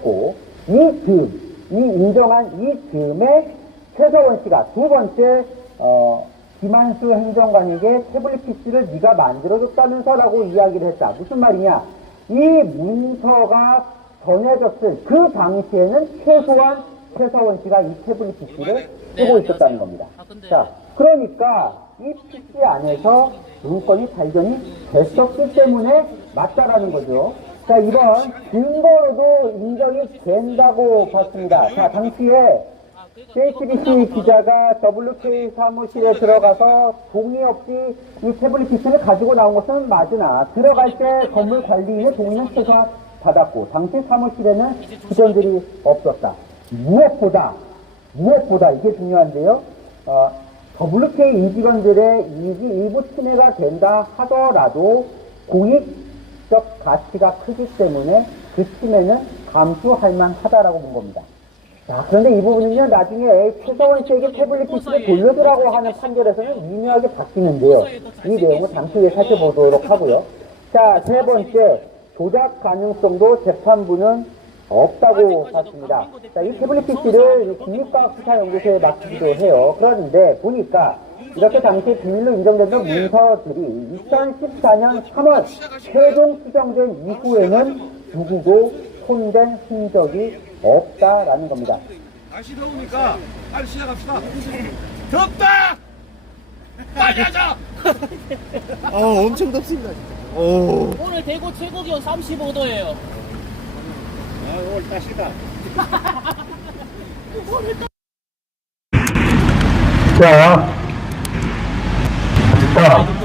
했고, 이 인정한 이 즈음에 최서원 씨가 두 번째 김한수 행정관에게 태블릿 PC를 네가 만들어줬다면서 라고 이야기를 했다. 무슨 말이냐? 이 문서가 전해졌을 그 당시에는 최소한 최서원 씨가 이 태블릿 PC를 쓰고 있었다는 겁니다. 자, 그러니까 이 PC 안에서 문건이 발견이 됐었기 때문에 맞다라는 거죠. 자, 이번 증거로도 인정이 된다고 봤습니다. 자, 당시에 JTBC 기자가 WK 사무실에 들어가서 동의 없이 이 태블릿 PC를 가지고 나온 것은 맞으나 들어갈 때 건물 관리인의 동의는 최소한 받았고 당시 사무실에는 직원들이 없었다. 무엇보다 이게 중요한데요. WK 임직원들의 이익이 일부 침해가 된다 하더라도 공익적 가치가 크기 때문에 그 침해는 감수할 만하다라고 본 겁니다. 자, 그런데 이 부분은요, 나중에 최서원 씨에게 태블릿 PC를 돌려주라고 하는 판결에서는 미묘하게 바뀌는데요. 이 내용을 잠시 후에 살펴보도록 하고요. 자, 세 번째, 조작 가능성도 재판부는 없다고 봤습니다. 자, 이 태블릿 PC를 국립과학수사연구소에 맡기기도 해요. 그런데 보니까 이렇게 당시 비밀로 인정된 문서들이 2014년 3월 최종 수정된 이후에는 누구고 손댄 흔적이 없다라는 겁니다. 날씨 더우니까 빨리 시작합시다. 덥다! 빨리 하자! 엄청 덥습니다. 오늘 대구 최고 기온 35도예요. 오늘 날씨다.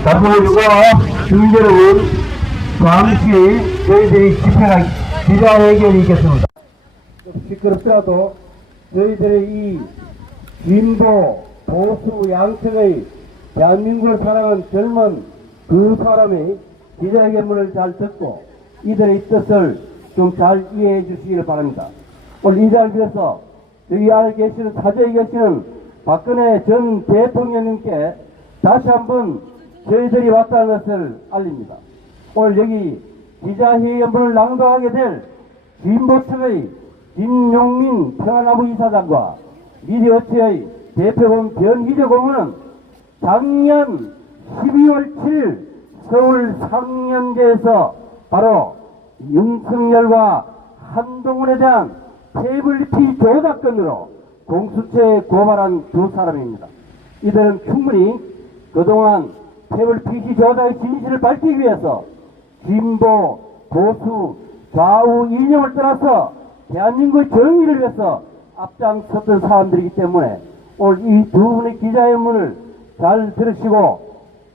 답변과 중재로운 잠시 저희들이 집회가 기자회견이 있겠습니다. 시끄럽더라도 저희들의 이 진보, 보수, 양측의 대한민국을 사랑하는 젊은 그 사람의 기자회견문을 잘 듣고 이들의 뜻을 좀 잘 이해해 주시기를 바랍니다. 오늘 이 자리를 위해서 여기 안에 계시는 사저에 계시는 박근혜 전 대통령님께 다시 한번 저희들이 왔다는 것을 알립니다. 오늘 여기 기자회견문을 낭독하게 될 진보 측의 김용민 평안나무 이사장과 미디어체의 대표본 변희재 고문은 작년 12월 7일 서울 상영제에서 바로 윤석열과 한동훈에 대한 태블릿 PC 조작 건으로 공수처에 고발한 두 사람입니다. 이들은 충분히 그동안 태블릿 PC 조작의 진실을 밝히기 위해서 진보, 보수, 좌우 이념을 떠나서 대한민국의 정의를 위해서 앞장섰던 사람들이기 때문에 오늘 이 두 분의 기자회견문을 잘 들으시고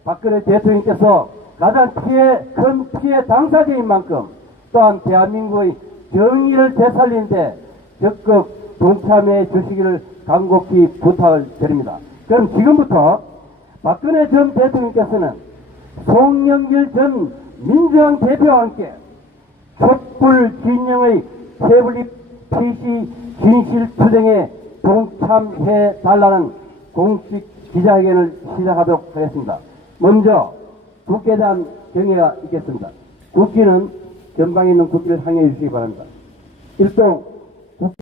박근혜 대통령께서 가장 큰 피해 당사자인 만큼 또한 대한민국의 정의를 되살리는데 적극 동참해 주시기를 간곡히 부탁을 드립니다. 그럼 지금부터 박근혜 전 대통령께서는 송영길 전 민주당 대표와 함께 촛불 진영의 태블릿 PC 진실 투쟁에 동참해 달라는 공식 기자회견을 시작하도록 하겠습니다. 먼저 국기에 대한 경례가 있겠습니다. 국기는 전방에 있는 국기를 상의해 주시기 바랍니다. 일동 국기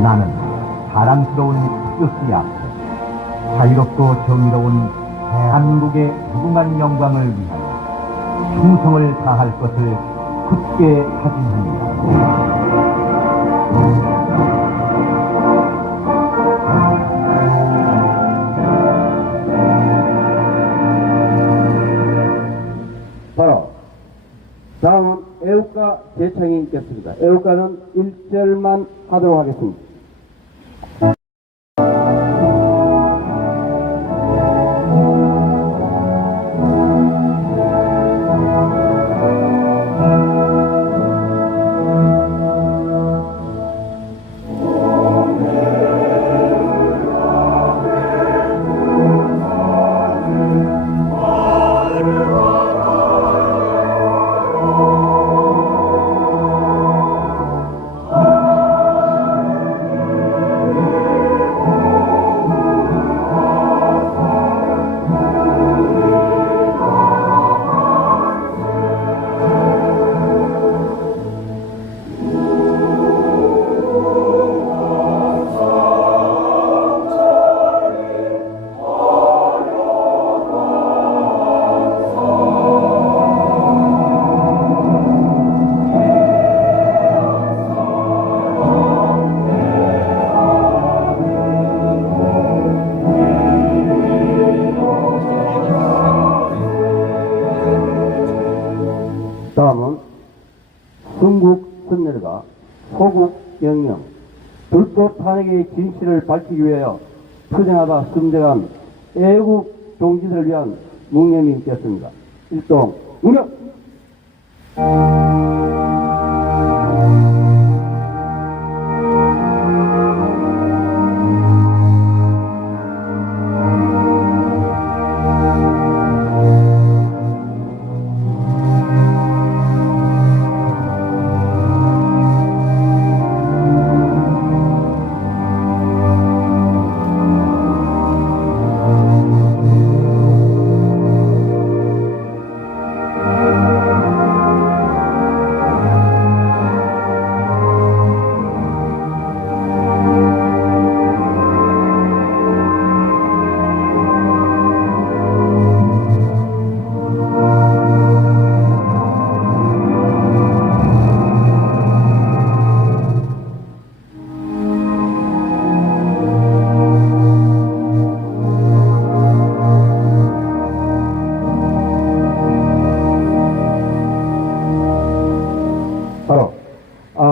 나는 사랑스러운 뜻이 앞에 자유롭고 정의로운 대한민국의 무궁한 영광을 위하여 충성을 다할 것을 굳게 다짐합니다. 바로 다음은 애국가 제창이 있겠습니다. 애국가는 1절만 하도록 하겠습니다. 다음은 순국 선열과 소국 영령, 불법 탄핵의 진실을 밝히기 위하여 투쟁하다 순정한 애국 종지를 위한 묵념이 있겠습니다. 일동 묵념!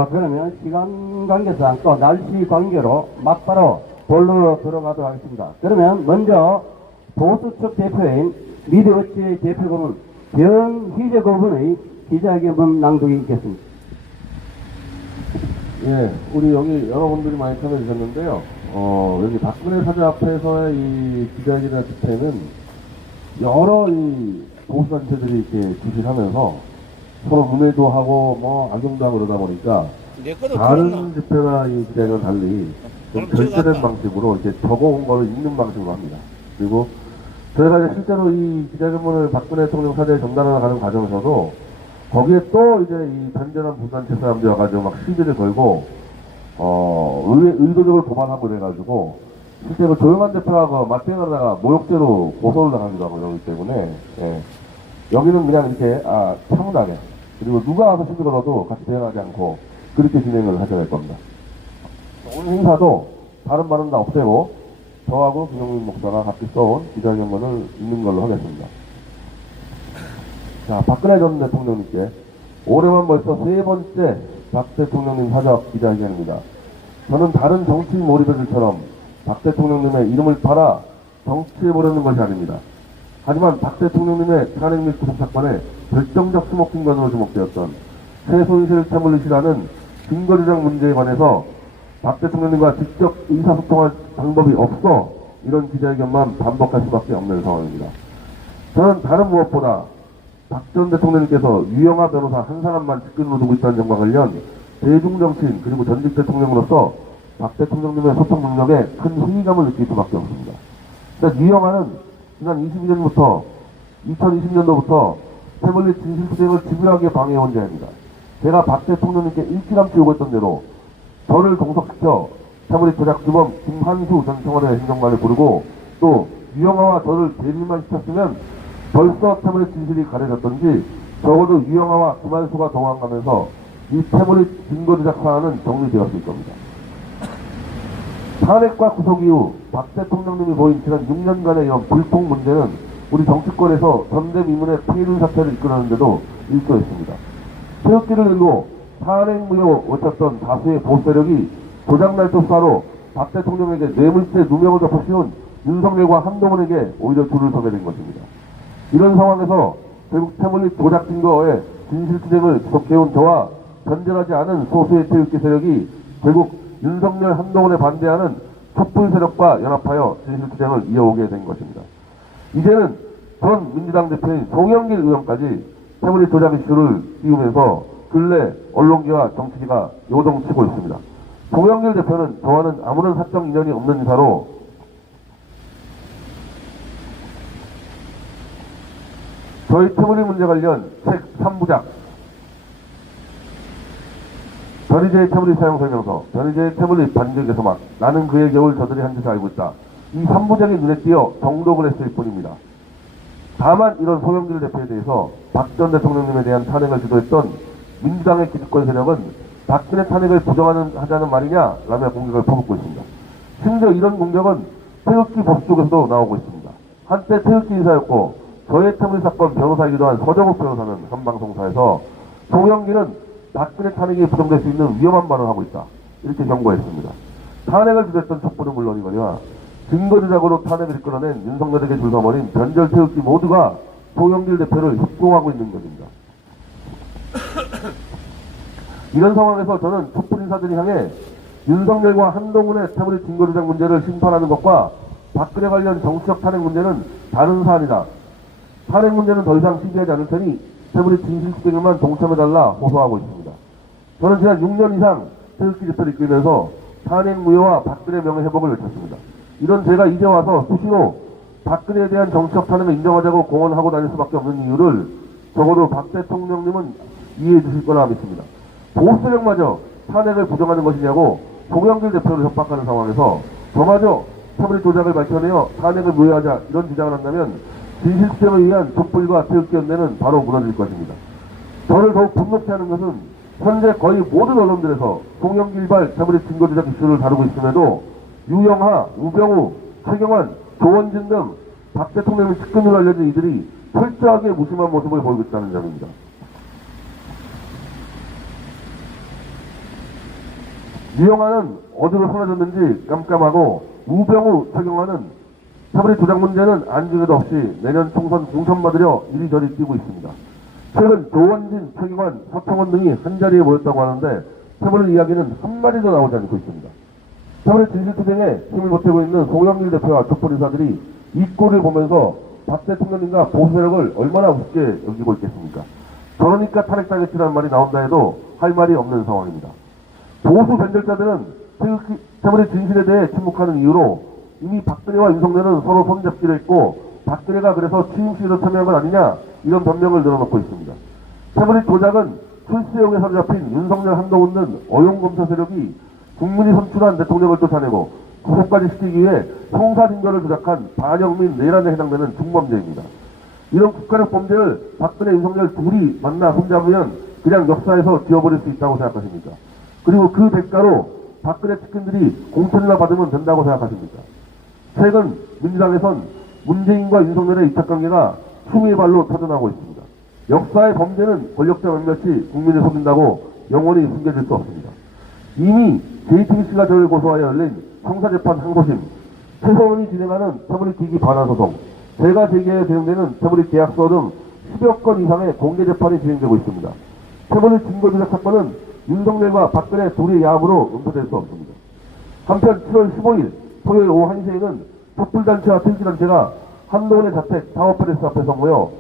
그러면 시간 관계상 또 날씨 관계로 막바로 본론으로 들어가도록 하겠습니다. 그러면 먼저 보수 측 대표인 미디어워치 대표고문 변희재 고문의 기자회견문 낭독이 있겠습니다. 예, 우리 여기 여러분들이 많이 참여해 주셨는데요. 여기 박근혜 사저 앞에서의 이 기자회견이나 집회는 여러 이 보수단체들이 이렇게 주시하면서 서로 문외도 하고 뭐 악용도 하고 그러다 보니까 다른 집회나 이 기자회견과 달리 좀 결제된 방식으로 이렇게 적어온 거를 읽는 방식으로 합니다. 그리고 저희가 이제 실제로 이 기자회견문을 박근혜 대통령 사저에 전달하러 가는 과정에서도 거기에 또 이제 이 반전한 분단체 사람들이 와가지고 막 시비를 걸고, 의도적으로 도발하고 그래가지고, 실제로 조영환 대표가 맞대응하다가 모욕죄로 고소를 당하기도 하고 이러기 때문에, 예. 여기는 그냥 이렇게, 차분하게, 그리고 누가 와서 시비 걸어도 같이 대응하지 않고, 그렇게 진행을 하셔야 될 겁니다. 오늘 행사도 다른 말은 다 없애고, 저하고 김영민 목사가 같이 써온 기자회견문을 읽는 걸로 하겠습니다. 자, 박근혜 전 대통령님께 올해만 벌써 세 번째 박 대통령님 사저 기자회견입니다. 저는 다른 정치인 몰입애들처럼 박 대통령님의 이름을 팔아 정치해보려는 것이 아닙니다. 하지만 박 대통령님의 탄핵 및 구속 사건에 결정적 수목증거로 주목되었던 최순실 태블릿이라는 증거조작 문제에 관해서 박 대통령님과 직접 의사소통할 방법이 없어 이런 기자회견만 반복할 수밖에 없는 상황입니다. 저는 다른 무엇보다 박 전 대통령님께서 유영하 변호사 한 사람만 직근으로 두고 있다는 점과 관련 대중정치인 그리고 전직 대통령으로서 박 대통령님의 소통 능력에 큰 회의감을 느낄 수밖에 없습니다. 일단 유영하는 지난 22년부터 2020년도부터 태블릿 진실투쟁을 집요하게 방해해온 자입니다. 제가 박 대통령님께 일찌감치 요구했던 대로 저를 동석시켜 태블릿 조작 주범 김한수 전 청와대 행정관을 부르고 또 유영하와 저를 대리만 시켰으면 벌써 태블릿 진실이 가려졌던지 적어도 유영하와 김한수가 도망가면서 이 태블릿 증거조작 사안은 정리되었을 겁니다. 탄핵과 구속 이후 박 대통령님이 보인 지난 6년간의 이런 불통 문제는 우리 정치권에서 전대미문의 피해를 사태를 이끌었는데도 일조했습니다. 태극기를 들고 탄핵 무효 외쳤던 다수의 보수 세력이 조작날도 수사로 박 대통령에게 뇌물죄 누명을 덮어 씌운 윤석열과 한동훈에게 오히려 줄을 서게 된 것입니다. 이런 상황에서 결국 태블릿 조작 증거에 진실투쟁을 지속해온 저와 견제하지 않은 소수의 태극기 세력이 결국 윤석열 한동훈에 반대하는 촛불 세력과 연합하여 진실투쟁을 이어오게 된 것입니다. 이제는 전 민주당 대표인 송영길 의원까지 태블릿 조작 이슈를 띄우면서 근래 언론계와 정치계가 요동치고 있습니다. 송영길 대표는 저와는 아무런 사적 인연이 없는 인사로 저희 태블릿 문제 관련 책 3부작 변희재의 태블릿 사용 설명서, 변희재의 태블릿 반격에서만 나는 그의 겨울 저들이 한 짓을 알고 있다. 이 3부작이 눈에 띄어 정독을 했을 뿐입니다. 다만 이런 송영길 대표에 대해서 박 전 대통령님에 대한 탄핵을 주도했던 민주당의 기득권 세력은 박근혜 탄핵을 부정하자는 말이냐 라며 공격을 퍼붓고 있습니다. 심지어 이런 공격은 태극기 보수 쪽에서도 나오고 있습니다. 한때 태극기 인사였고 저의 태블릿 사건 변호사이기도 한 서정욱 변호사는 한 방송사에서 송영길은 박근혜 탄핵이 부정될 수 있는 위험한 발언을 하고 있다. 이렇게 경고했습니다. 탄핵을 주도했던 촛불은 물론이거니와 증거조작으로 탄핵을 이끌어낸 윤석열에게 줄서버린 변절 태극기 모두가 송영길 대표를 협공하고 있는 것입니다. 이런 상황에서 저는 촛불 인사들이 향해 윤석열과 한동훈의 태블릿 증거조작 문제를 심판하는 것과 박근혜 관련 정치적 탄핵 문제는 다른 사안이다. 탄핵 문제는 더 이상 시기하지 않을 테니 태블릿 진실규명만 동참해달라 호소하고 있습니다. 저는 지난 6년 이상 태극기 집회를 이끌면서 탄핵 무효와 박근혜 명예회복을 외쳤습니다. 이런 제가 이제 와서 수시로 박근혜에 대한 정치적 탄핵을 인정하자고 공언하고 다닐 수밖에 없는 이유를 적어도 박 대통령님은 이해해 주실 거라 믿습니다. 보수력마저 탄핵을 부정하는 것이냐고 송영길 대표를 협박하는 상황에서 저마저 태블릿 조작을 밝혀내어 탄핵을 무효하자 이런 주장을 한다면 진실규명을 위한 촛불과 태극기 연대는 바로 무너질 것입니다. 저를 더욱 분노케 하는 것은 현재 거의 모든 언론들에서 송영길발 태블릿 증거조작 이슈를 다루고 있음에도 유영하, 우병우, 최경환, 조원진 등 박 대통령의 측근으로 알려진 이들이 철저하게 무심한 모습을 보이고 있다는 점입니다. 유영하는 어디로 사라졌는지 깜깜하고 우병우, 최경환은 태블릿 조작 문제는 안중에도 없이 내년 총선 공천받으려 이리저리 뛰고 있습니다. 최근 조원진, 최경환, 서청원 등이 한자리에 모였다고 하는데 태블릿 이야기는 한마디도 나오지 않고 있습니다. 태블릿 진실투쟁에 힘을 보태고 있는 송영길 대표와 촛불 인사들이 이 꼴을 보면서 박 대통령님과 보수 세력을 얼마나 우습게 여기고 있겠습니까? 그러니까 탄핵당했지라는 말이 나온다 해도 할 말이 없는 상황입니다. 보수 변절자들은 태블릿 진실에 대해 침묵하는 이유로 이미 박근혜와 윤석열은 서로 손잡기로 했고 박근혜가 그래서 취임식에도 참여한 건 아니냐 이런 변명을 늘어놓고 있습니다. 태블릿 조작은 출세용에 사로잡힌 윤석열, 한동훈 등 어용검사 세력이 국민이 선출한 대통령을 쫓아내고 구속까지 시키기 위해 형사진거를 조작한 반영민 내란에 해당되는 중범죄입니다. 이런 국가력 범죄를 박근혜, 윤석열 둘이 만나 손잡으면 그냥 역사에서 지워버릴 수 있다고 생각하십니까? 그리고 그 대가로 박근혜 측근들이 공천이나 받으면 된다고 생각하십니까? 최근 민주당에선 문재인과 윤석열의 이착관계가 추미애 발로 터져나오고 있습니다. 역사의 범죄는 권력자 몇몇이 국민을 속인다고 영원히 숨겨질 수 없습니다. 이미 JTBC가 저를 고소하여 열린 형사재판 항소심, 최소원이 진행하는 태블릿 기기 반환 소송, 제가 제기하여 진행되는 태블릿 계약서 등 10여 건 이상의 공개재판이 진행되고 있습니다. 태블릿 증거조작 사건은 윤석열과 박근혜 둘의 야함으로 은폐될 수 없습니다. 한편 7월 15일 토요일 오후 1시에는 촛불단체와 택시단체가 한동훈의 자택 타워팰리스 앞에서 모여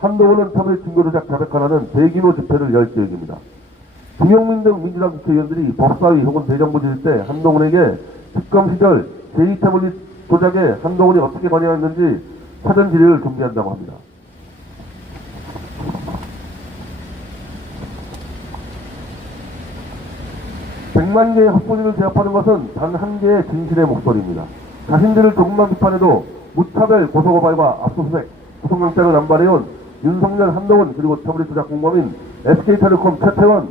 한동훈은 태블릿 증거조작 자백하라는 대규모 집회를 열 계획입니다. 김용민 등 민주당 국회의원들이 법사위 혹은 대정부 지을 때 한동훈에게 특검 시절 제2태블릿 조작에 한동훈이 어떻게 관여했는지 사전 질의를 준비한다고 합니다. 100만 개의 헛소리를 제압하는 것은 단 한 개의 진실의 목소리입니다. 자신들을 조금만 비판해도 무차별 고소고발과 압수수색, 구속영장을 남발해온 윤석열, 한동훈 그리고 태블릿 조작 공범인 SK텔레콤 최태원,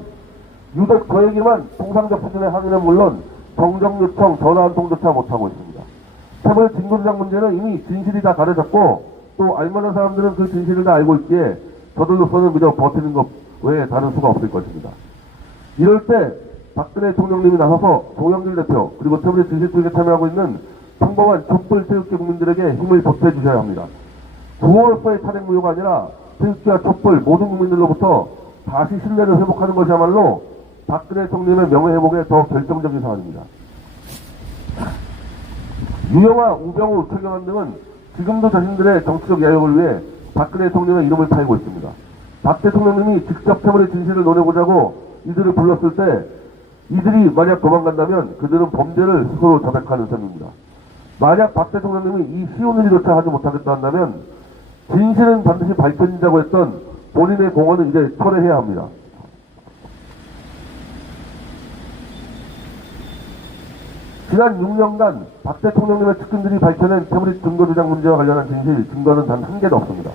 유독 저에게만 통상적 수준의 항의는 물론 정정 요청, 전화 한 통조차 못하고 있습니다. 태블릿 증거조작 문제는 이미 진실이 다 가려졌고 또 알만한 사람들은 그 진실을 다 알고 있기에 저들로서는 그저 버티는 것 외에 다른 수가 없을 것입니다. 이럴 때 박근혜 대통령님이 나서서 송영길 대표 그리고 태블릿 진실투쟁에 참여하고 있는 평범한 촛불 태극기 국민들에게 힘을 보태주셔야 합니다. 구호로서의 탄핵 무효가 아니라 태극기와 촛불 모든 국민들로부터 다시 신뢰를 회복하는 것이야말로 박근혜 대통령의 명예회복에 더 결정적인 사안입니다. 유영하, 우병우, 최경환 등은 지금도 자신들의 정치적 야욕을 위해 박근혜 대통령의 이름을 팔고 있습니다. 박 대통령님이 직접 태블릿 진실을 논해보자고 이들을 불렀을 때 이들이 만약 도망간다면 그들은 범죄를 스스로 자백하는 셈입니다. 만약 박 대통령님이 이 쉬운 일조차 하지 못하겠다 한다면 진실은 반드시 밝혀진다고 했던 본인의 공언은 이제 철회해야 합니다. 지난 6년간 박 대통령님의 측근들이 밝혀낸 태블릿 증거조작 문제와 관련한 진실, 증거는 단 한 개도 없습니다.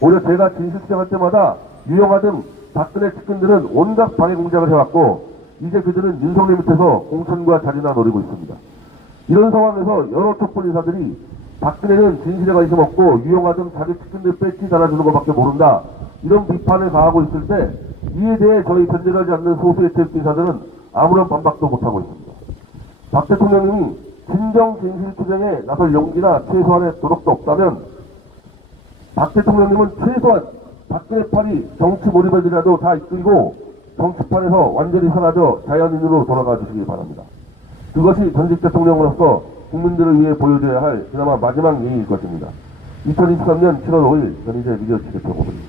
오히려 제가 진실 수정할 때마다 유영하 등 박근혜 측근들은 온갖 방해 공작을 해왔고 이제 그들은 윤석열 밑에서 공천과 자리나 노리고 있습니다. 이런 상황에서 여러 촛불 인사들이 박근혜는 진실에 관심 없고 유영하 등 자기 측근들 배지 달아주는 것밖에 모른다 이런 비판을 가하고 있을 때 이에 대해 저희 견제하지 않는 소수의 체육인사들은 아무런 반박도 못하고 있습니다. 박 대통령님이 진정 진실 투쟁에 나설 용기나 최소한의 도덕도 없다면 박 대통령님은 최소한 박근혜팔이 정치 몰입을이라도 다 이끌고 정치판에서 완전히 사라져 자연인으로 돌아가 주시기 바랍니다. 그것이 전직 대통령으로서 국민들을 위해 보여줘야 할 그나마 마지막 예의일 것입니다. 2023년 7월 5일 변희재 미디어치 대표 고문입니다.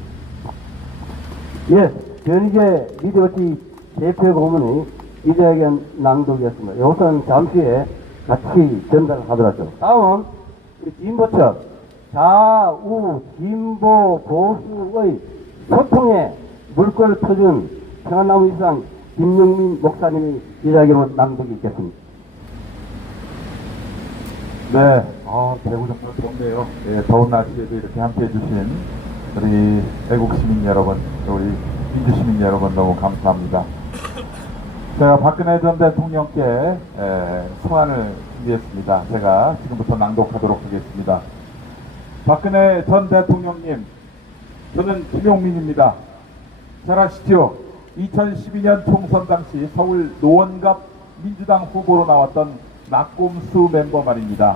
예, 변희재 미디어치 대표 고문의 기자회견 낭독이었습니다. 이것은 잠시 후에 같이 전달하더라죠. 다음, 우리 진보 측, 좌우, 진보, 보수의 소통에 물꼬를 터준 평안나무 이상 김용민 목사님의 기자회견 낭독이 있겠습니다. 네, 대구 정말 덥네요. 예, 더운 날씨에도 이렇게 함께 해주신 우리 애국 시민 여러분, 우리 민주 시민 여러분 너무 감사합니다. 제가 박근혜 전 대통령께 서한을 준비했습니다. 제가 지금부터 낭독하도록 하겠습니다. 박근혜 전 대통령님, 저는 김용민입니다. 잘 아시죠? 2012년 총선 당시 서울 노원갑 민주당 후보로 나왔던 낙곰수 멤버 말입니다.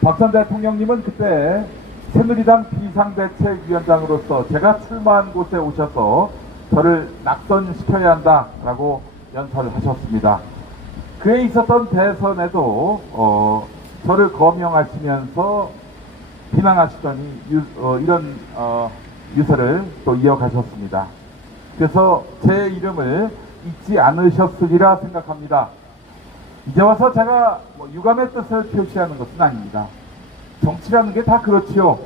박 전 대통령님은 그때 새누리당 비상대책위원장으로서 제가 출마한 곳에 오셔서 저를 낙선시켜야 한다라고 연설을 하셨습니다. 그에 있었던 대선에도 저를 거명하시면서 비난하시더니 이런 유세를 또 이어가셨습니다. 그래서 제 이름을 잊지 않으셨으리라 생각합니다. 이제 와서 제가 유감의 뜻을 표시하는 것은 아닙니다. 정치라는 게 다 그렇지요.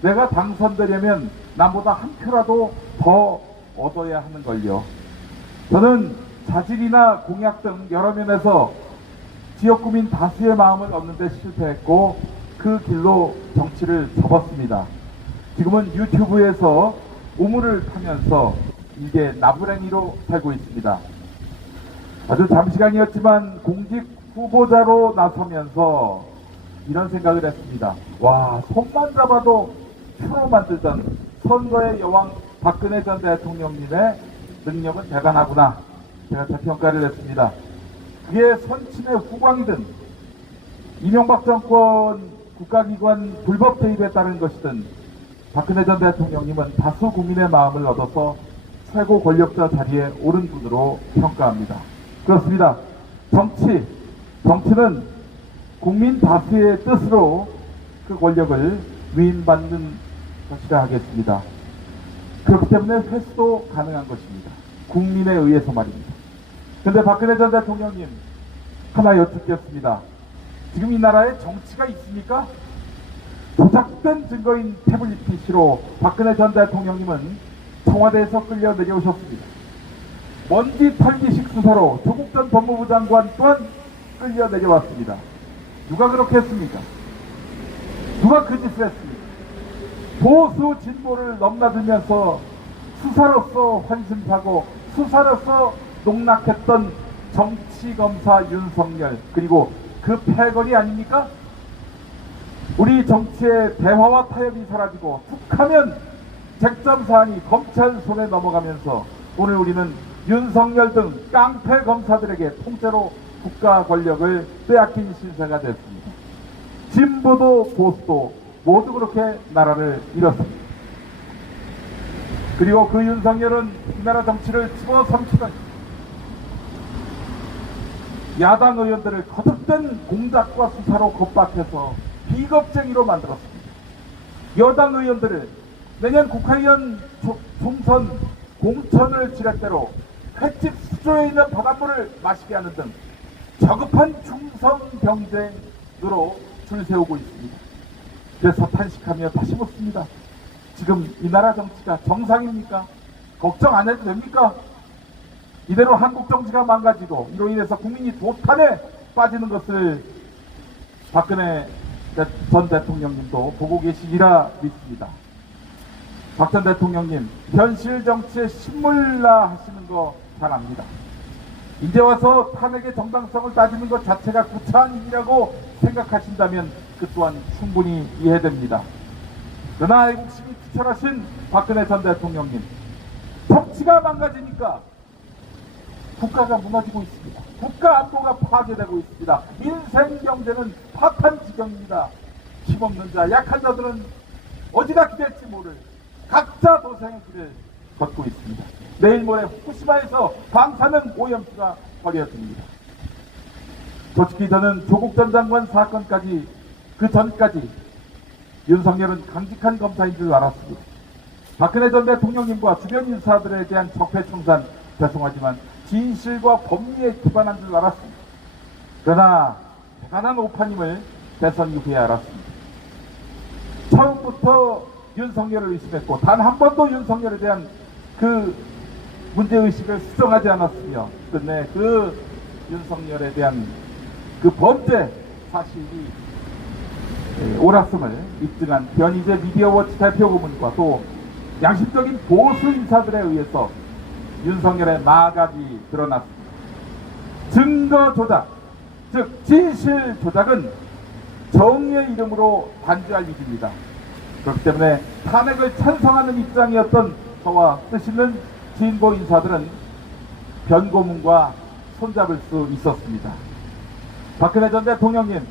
내가 당선되려면 남보다 한 표라도 더 얻어야 하는 걸요. 저는 자질이나 공약 등 여러 면에서 지역구민 다수의 마음을 얻는 데 실패했고 그 길로 정치를 접었습니다. 지금은 유튜브에서 우물을 타면서 이게 나부랭이로 살고 있습니다. 아주 잠시간이었지만 공직 후보자로 나서면서 이런 생각을 했습니다. 와, 손만 잡아도 표로 만들던 선거의 여왕 박근혜 전 대통령님의 능력은 대단하구나. 제가 재평가를 했습니다. 그게 선친의 후광이든 이명박 정권 국가기관 불법 개입에 따른 것이든 박근혜 전 대통령님은 다수 국민의 마음을 얻어서 최고 권력자 자리에 오른 분으로 평가합니다. 그렇습니다. 정치는 국민 다수의 뜻으로 그 권력을 위임받는 것이라 하겠습니다. 그렇기 때문에 회수도 가능한 것입니다. 국민에 의해서 말입니다. 그런데 박근혜 전 대통령님, 하나 여쭙겠습니다. 지금 이 나라에 정치가 있습니까? 조작된 증거인 태블릿 PC로 박근혜 전 대통령님은 청와대에서 끌려 내려오셨습니다. 먼지 털기식 수사로 조국 전 법무부 장관 또한 끌려 내려왔습니다. 누가 그렇게 했습니까? 누가 그 짓을 했습니까? 보수 진보를 넘나들면서 수사로서 환심사고 수사로서 농락했던 정치검사 윤석열, 그리고 그 패거리 아닙니까? 우리 정치의 대화와 타협이 사라지고 툭하면 쟁점사안이 검찰 손에 넘어가면서 오늘 우리는 윤석열 등 깡패 검사들에게 통째로 국가 권력을 빼앗긴 신세가 됐습니다. 진보도 보수도 모두 그렇게 나라를 잃었습니다. 그리고 그 윤석열은 이 나라 정치를 집어삼키던 야당 의원들을 거듭된 공작과 수사로 겁박해서 비겁쟁이로 만들었습니다. 여당 의원들을 내년 국회의원 총선 공천을 지렛대로 횟집 수조에 있는 바닷물을 마시게 하는 등 저급한 중성 경쟁으로 줄 세우고 있습니다. 그래서 탄식하며 다시 묻습니다. 지금 이 나라 정치가 정상입니까? 걱정 안 해도 됩니까? 이대로 한국 정치가 망가지고 이로 인해서 국민이 도탄에 빠지는 것을 박근혜 전 대통령님도 보고 계시리라 믿습니다. 박 전 대통령님, 현실 정치에 신물라 하시는 거 잘 압니다. 이제 와서 탄핵의 정당성을 따지는 것 자체가 구차한 일이라고 생각하신다면 그 또한 충분히 이해됩니다. 그러나 애국심이 투철하신 박근혜 전 대통령님, 정치가 경기가 망가지니까 국가가 무너지고 있습니다. 국가 안보가 파괴되고 있습니다. 민생 경제는 파탄 지경입니다. 힘없는 자, 약한 자들은 어디가 기댈지 모를 각자 도생의 길을 걷고 있습니다. 내일 모레 후쿠시마에서 방사능 오염수가 버려집니다. 솔직히 저는 조국 전 장관 사건까지 그 전까지 윤석열은 강직한 검사인 줄 알았습니다. 박근혜 전 대통령님과 주변 인사들에 대한 적폐청산 죄송하지만 진실과 법리에 기반한 줄 알았습니다. 그러나 대단한 오판임을 대선 이후에 알았습니다. 처음부터 윤석열을 의심했고 단 한 번도 윤석열에 대한 그 문제의식을 수정하지 않았으며 끝내 그 윤석열에 대한 그 범죄 사실이 옳았음을 입증한 변희재 미디어워치 대표 고문과 또 양심적인 보수 인사들에 의해서 윤석열의 마각이 드러났습니다. 증거 조작, 즉 진실 조작은 정의의 이름으로 단죄할 일입니다. 그렇기 때문에 탄핵을 찬성하는 입장이었던 저와 뜻있는 진보 인사들은 변고문과 손잡을 수 있었습니다. 박근혜 전 대통령님,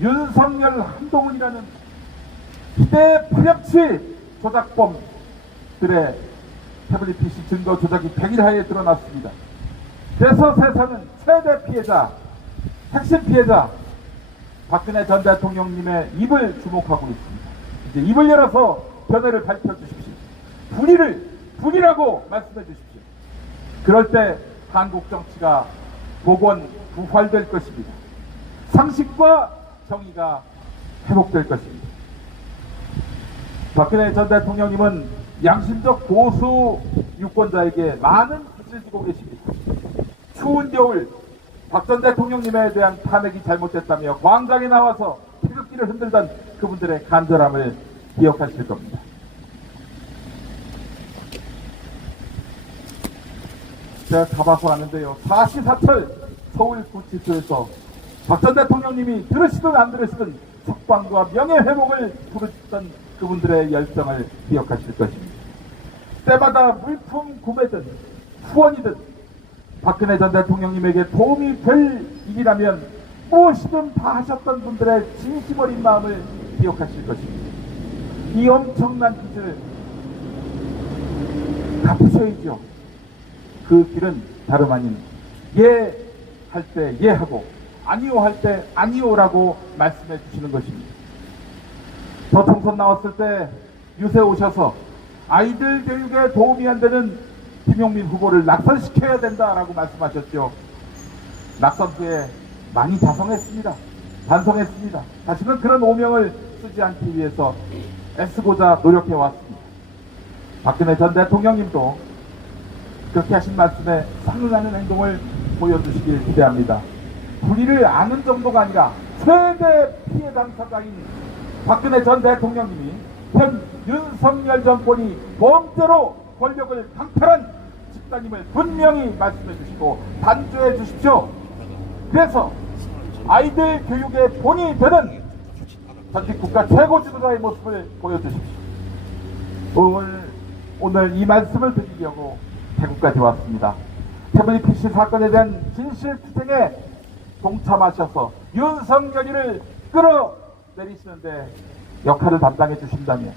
윤석열 한동훈이라는 기대 파렴치 조작범들의 태블릿 PC 증거 조작이 100일하에 드러났습니다. 그래서 세상은 최대 피해자, 핵심 피해자 박근혜 전 대통령님의 입을 주목하고 있습니다. 이제 입을 열어서 견해를 밝혀주십시오. 불의라고 말씀해 주십시오. 그럴 때 한국 정치가 복원, 부활될 것입니다. 상식과 정의가 회복될 것입니다. 박근혜 전 대통령님은 양심적 보수 유권자에게 많은 빚을 지고 계십니다. 추운 겨울 박 전 대통령님에 대한 탄핵이 잘못됐다며 광장에 나와서 태극기를 흔들던 그분들의 간절함을 기억하실 겁니다. 제가 가봐서 아는데요. 사시사철 서울구치소에서 박 전 대통령님이 들으시든 안 들으시든 석방과 명예회복을 부르셨던 그분들의 열정을 기억하실 것입니다. 때마다 물품 구매든 후원이든 박근혜 전 대통령님에게 도움이 될 일이라면 무엇이든 다 하셨던 분들의 진심 어린 마음을 기억하실 것입니다. 이 엄청난 빚을 갚으셔야죠. 그 길은 다름 아닌 예 할 때 예하고 아니요 할 때 아니요라고 말씀해 주시는 것입니다. 저 총선 나왔을 때 유세 오셔서 아이들 교육에 도움이 안 되는 김용민 후보를 낙선시켜야 된다라고 말씀하셨죠. 낙선 후에 많이 자성했습니다. 반성했습니다. 다시는 그런 오명을 쓰지 않기 위해서 애쓰고자 노력해 왔습니다. 박근혜 전 대통령님도 그렇게 하신 말씀에 상응하는 행동을 보여주시길 기대합니다. 불의를 아는 정도가 아니라 최대 피해 당사자인 박근혜 전 대통령님이 현 윤석열 정권이 범죄로 권력을 강탈한 집단임을 분명히 말씀해 주시고 단죄해 주십시오. 그래서 아이들 교육의 본이 되는 전직 국가 최고 지도자의 모습을 보여주십시오. 오늘 이 말씀을 드리려고 태국까지 왔습니다. 태블릿 PC 사건에 대한 진실투쟁에 동참하셔서 윤석열이를 끌어내리시는데 역할을 담당해 주신다면,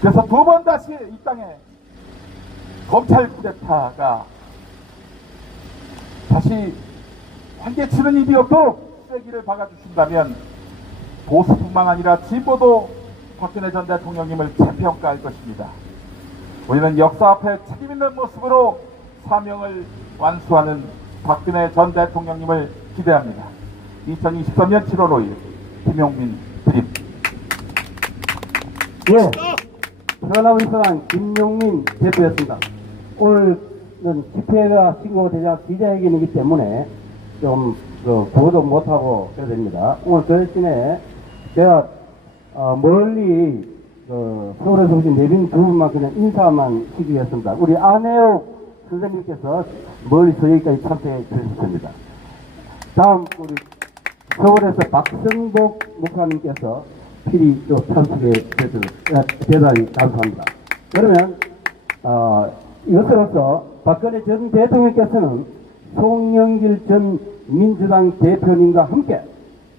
그래서 두 번 다시 이 땅에 검찰 쿠데타가 다시 환기치는 일이 없도록 쐐기를 박아주신다면 보수뿐만 아니라 진보도 박근혜 전 대통령님을 재평가할 것입니다. 우리는 역사 앞에 책임 있는 모습으로 사명을 완수하는 박근혜 전 대통령님을 기대합니다. 2023년 7월 5일 김용민 드림. 예, 전화위성한 김용민 대표였습니다. 오늘은 집회가 신고되지 않은 기자회견이기 때문에 좀 보도 못하고 그래야 됩니다. 오늘 그 대신에 제가 멀리 서울에서 오신 내빈 두 분만 그냥 인사만 시키겠습니다. 우리 안혜옥 선생님께서 멀리서 여기까지 참석해 주셨습니다. 다음 우리 서울에서 박성복 목사님께서 필히 또 참석해 대단히 감사합니다. 그러면 이것으로서 박근혜 전 대통령께서는 송영길 전 민주당 대표님과 함께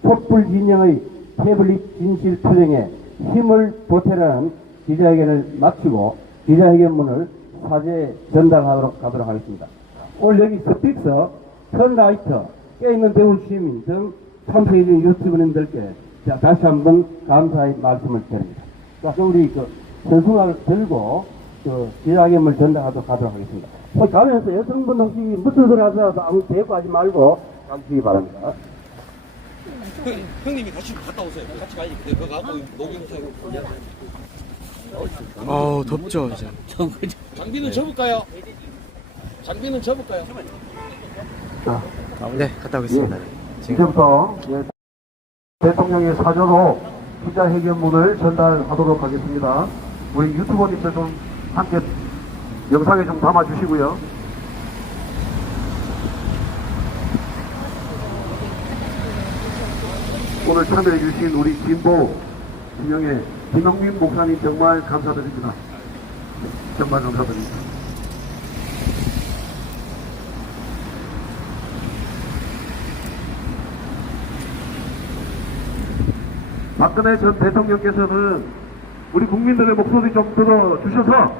촛불 진영의 태블릿 진실 투쟁에 힘을 보태라는 기자회견을 마치고 기자회견문을 사죄 전달하도록 하겠습니다. 오늘 여기 스픽서, 선라이터, 깨있는 대우 시민 등 참석해주신 유튜브님들께 다시 한번 감사의 말씀을 드립니다. 자, 그럼 우리 전승을 들고 기자회견을 전달하도록 하겠습니다. 가면서 여성분 혹시 무슨 소리 하더라도 아무 대꾸하지 말고 가주시기 바랍니다. 형님이 같이 갔다 오세요. 같이 가야지. 그거 가고 녹용사고. 덥죠, 이제. 장비는 접을까요? 장비는 접을까요? 네, 갔다 오겠습니다. 지금부터 대통령의 사저로 기자회견문을 전달하도록 하겠습니다. 우리 유튜버님들 좀 함께 영상에 좀 담아주시고요. 오늘 참여해주신 우리 진보 진영의 김영민 목사님 정말 감사드립니다. 정말 감사드립니다. 박근혜 전 대통령께서는 우리 국민들의 목소리 좀 들어주셔서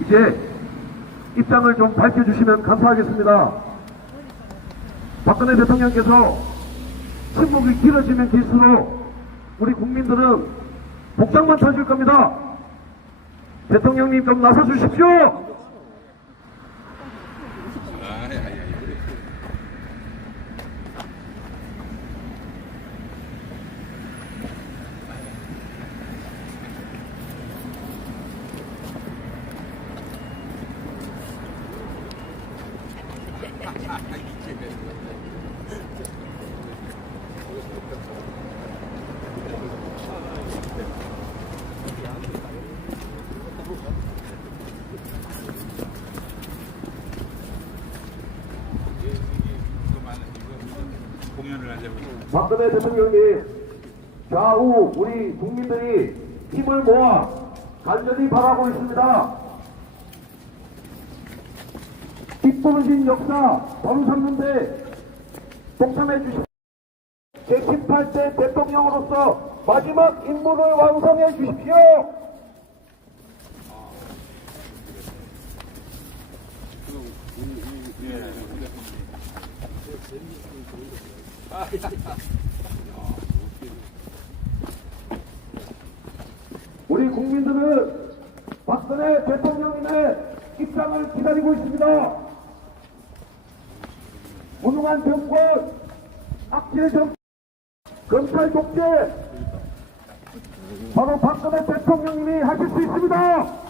이제 입장을 좀 밝혀주시면 감사하겠습니다. 박근혜 대통령께서 침묵이 길어지면 길수록 우리 국민들은 복장만 찾을 겁니다. 대통령님 좀 나서주십시오. 박근혜 대통령님, 좌우 우리 국민들이 힘을 모아 간절히 바라고 있습니다. 뒷부러진 역사 범삼는데 동참해 주십시오. 제18대 대통령으로서 마지막 임무를 완성해 주십시오. 우리 국민들은 박근혜 대통령님의 입장을 기다리고 있습니다. 무능한 정권, 악질 정권, 검찰 독재, 바로 박근혜 대통령님이 하실 수 있습니다.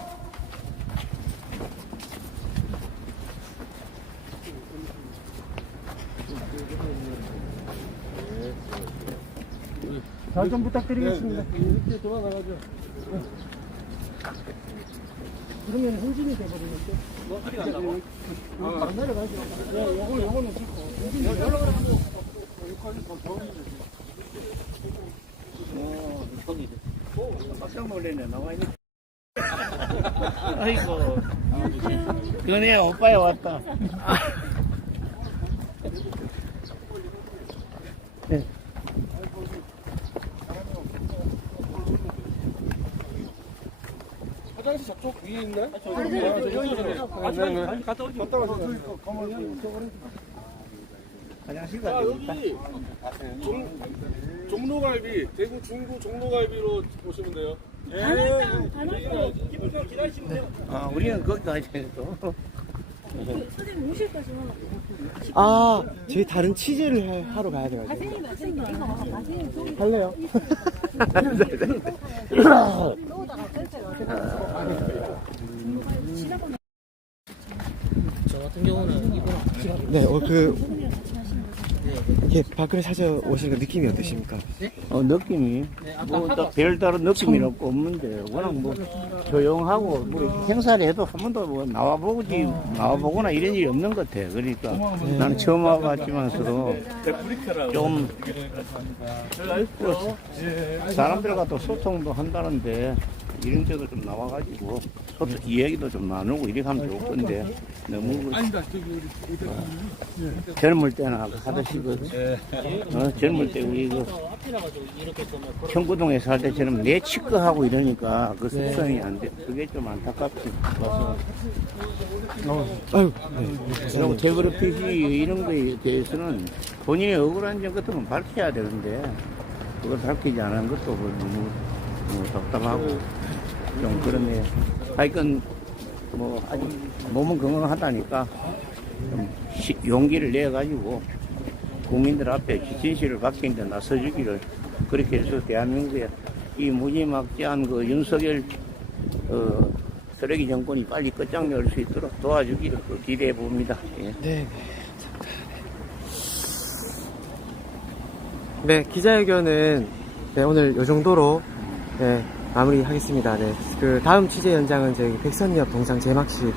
잘 좀 부탁드리겠습니다. 이렇게 돌아가가지고. 그러면 행진이 돼버리는데. 뭐 어디 간다고? 안 내려가죠. 요거는 찍고. 연락을 하고. 깜짝 놀랐네. 나와 있네. 아이고. 그네 오빠야 왔다. 네. 화장실 저쪽 위에 있네? 갔다 오지. 갔다 와서 화장실 가. 여기 종로갈비, 대구 중구 종로갈비로 오시면 돼요. 기다리시면 돼요. 아, 우리는 거기 가야 돼 또. 선생님 오실까지만 저희 다른 취재를 하러 가야 돼가지고. 할래요? 저 같은 경우는 이번 네, 이렇게 밖으로 찾아오시는 느낌이 어떠십니까? 느낌이 뭐 별다른 느낌이 없는데 워낙 뭐 조용하고 뭐 행사를 해도 한 번도 뭐 나와보거나 이런 일이 없는 것 같아. 그러니까 나는 처음 와봤지만서도 좀 사람들과 또 소통도 한다는데 이런 데도 좀 나와가지고 이야기도 좀 나누고 이렇게 하면 좋을 건데 너무 젊을 때나 하듯이 젊을 때 우리 청구동에 살 때처럼 내 치과하고 이러니까 그 습성이 안 돼. 그게 좀 안타깝지. 아유, 그리고 재그룹피시 이런 거에 대해서는 본인의 억울한 점 같은 건 밝혀야 되는데 그걸 밝히지 않은 것도 너무 답답하고 좀 그러네. 하여튼 뭐 아직 몸은 건강하다니까 좀 용기를 내가지고 국민들 앞에 진실을 밝히는 데 나서주기를 그렇게 해서 대한민국에 이 무지막지한 그 윤석열 쓰레기 정권이 빨리 끝장낼 수 있도록 도와주기를 기대해 봅니다. 예. 네. 네, 기자회견은 네, 오늘 요 정도로 네, 마무리하겠습니다. 네, 그 다음 취재 현장은 저희 백선엽 동상 제막식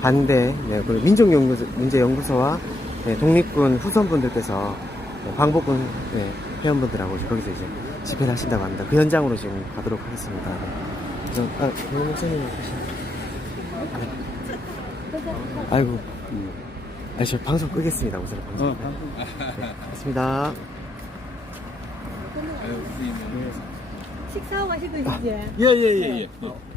반대 네, 그 민족문제연구소와 네, 독립군 후손분들께서 네, 광복군 네, 회원분들하고 거기서 이제 집회를 하신다고 합니다. 그 현장으로 지금 가도록 하겠습니다. 네. 목사님 아이고, 저 방송 끄겠습니다. 우선 방송. 네, 고맙습니다. 식사하고 가시던 이제. 예예예.